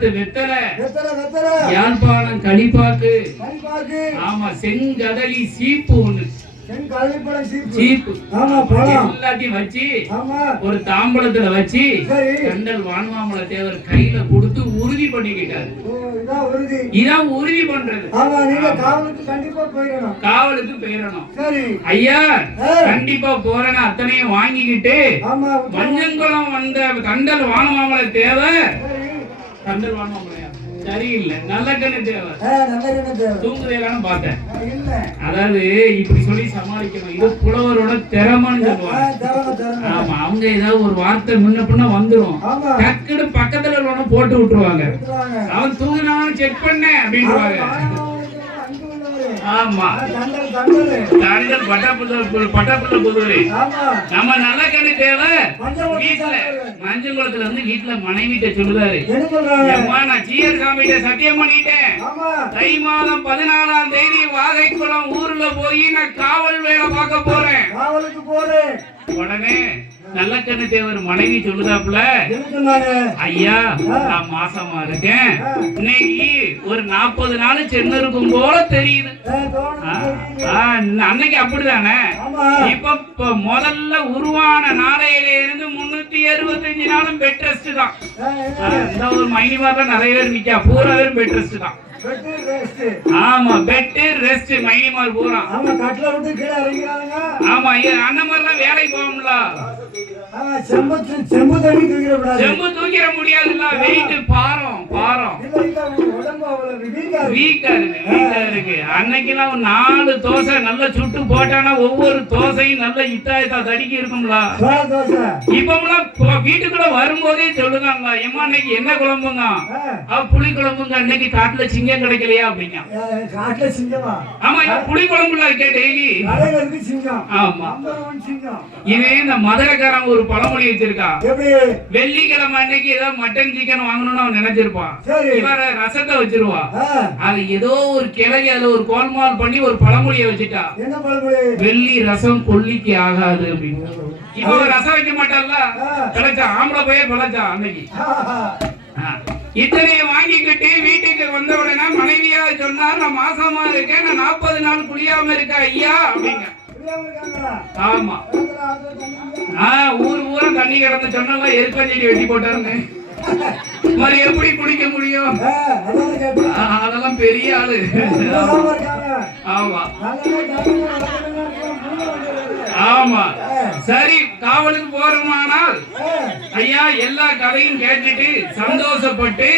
குளத்து வெத்தலை, யாழ்ப்பாணம் களிப்பாக்கு, ஆமா செங்கடலி சீப்பு ஒண்ணு, எல்லாத்தையும் வச்சு ஒரு தாம்பளத்துல வச்சு கண்டல் வான்மாமலை தேவர் கையில கொடுத்து உறுதி பண்ணிக்கிட்டாரு. இதான் உறுதி பண்றது. காவலுக்கு போயிடணும். ஐயா கண்டிப்பா போறேன்னு அத்தனையும் வாங்கிக்கிட்டு மஞ்சங்குளம் வந்த கண்டல் வான்மாமலை தேவர், கண்டல் வான்மாமலையா சரியில்லை, நல்ல கண்ணு தேவை தூங்குதேலான்னு பார்த்தேன். அதாவது இப்படி சொல்லி சமாளிக்கணும். இது புலவரோட திறமைன்னு சொல்லுவாங்க. ஆமா, அவங்க ஏதாவது ஒரு வார்த்தை முன்ன பின்ன வந்துடும், டக்குன்னு பக்கத்துல உள்ளவன போட்டு விட்டுருவாங்க. அவன் தூங்குனான்னு செக் பண்ண அப்படின்றாங்க. ஆமா, கண்டல் பட்டாப்புள்ள புதுவை நம்ம நல்ல கண்ணு தேவை. வீட்டுல மஞ்சங்குளத்துல வந்து வீட்டுல மனைவிட்ட சொல்லுதாரு, நான் ஜீயர் சாமிகிட்ட சத்தியம் பண்ணிட்டேன், தை மாதம் 14ஆம் தேதி வாகைக்குளம் ஊர்ல போய் நான் காவல் வேலை பார்க்க போறேன். உடனே நல்ல கண்ணு தேவர் மனைவி சொல்லுதாப்புல, ஐயா நான் மாசமா இருக்கேன், இன்னைக்கு ஒரு 40 நாள் சென்னு இருக்கும் போல தெரியுது. அன்னைக்கு அப்படிதானே. இப்ப முதல்ல உருவான நாளையில இருந்து 365 நாளும் பெட் ரெஸ்ட் தான். இந்த ஒரு மைனிமார் தான் நிறைய பேர் நிக்கா, பூரா பேரும் பெட் ரெஸ்ட் தான். ஆமா, பெட் ரெஸ்ட் மைனிமார் பூரா. ஆமா, அந்த மாதிரிலாம் வேலைக்கு போகும்ல, செம்பு தூக்கிட முடியாதுல்ல, வெயிட் பாரம் வீக்கா இருக்கு. அன்னைக்கெல்லாம் 4 தோசை நல்லா சுட்டு போட்டானா ஒவ்வொரு தோசையும் நல்ல இத்தா தடிக்கி இருக்கும்ல. இப்பெல்லாம் வீட்டுக்குள்ள வரும்போதே சொல்லுதாங்க, எம்மா அன்னைக்கு என்ன குழம்புங்க? புளி குழம்புங்க. அன்னைக்கு காட்டுல சிங்கம் கிடைக்கலையா அப்படிங்க. ஆமா, புளி குழம்புல இருக்கே டெய்லி. ஆமா, இதே இந்த மதுரைக்காரன் ஒரு பழமொழி வச்சிருக்கா, வெள்ளிக்கிழமை அன்னைக்கு ஏதாவது மட்டன் சிக்கன் வாங்கணும்னு அவன் நினைச்சிருப்பான், இவர ரசத்தை வச்சிருவா. அது ஏதோ ஒரு கிளறி அதுல ஒரு கோல்மால் பண்ணி ஒரு பழமொழியை வச்சுட்டா, வெள்ளி ரசம் கொல்லிக்கு ஆகாது அப்படின்னு. இப்ப ரசம் வைக்க மாட்டான்ல, பிழைச்சா ஆம்பளை போயே பிழைச்சா அன்னைக்கு. இத்தனைய வாங்கிக்கிட்டு வீட்டுக்கு வந்த உடனே மனைவியா சொன்னார், நான் மாசமா இருக்கேன், நான் 40 நாள் குளியாம இருக்கேன் ஐயா அப்படிங்க. ஆமா, ஊரா தண்ணி கிடந்து சொன்னா எருக்கஞ்செடி வெட்டி போட்டாருன்னு மாதிரி எப்படி குடிக்க முடியும்? அதெல்லாம் பெரிய ஆளு. ஆமா ஆமா, சரி காவலுக்கு போறோமானால் ஐயா எல்லா கதையும் கேட்டுட்டு சந்தோஷப்பட்டு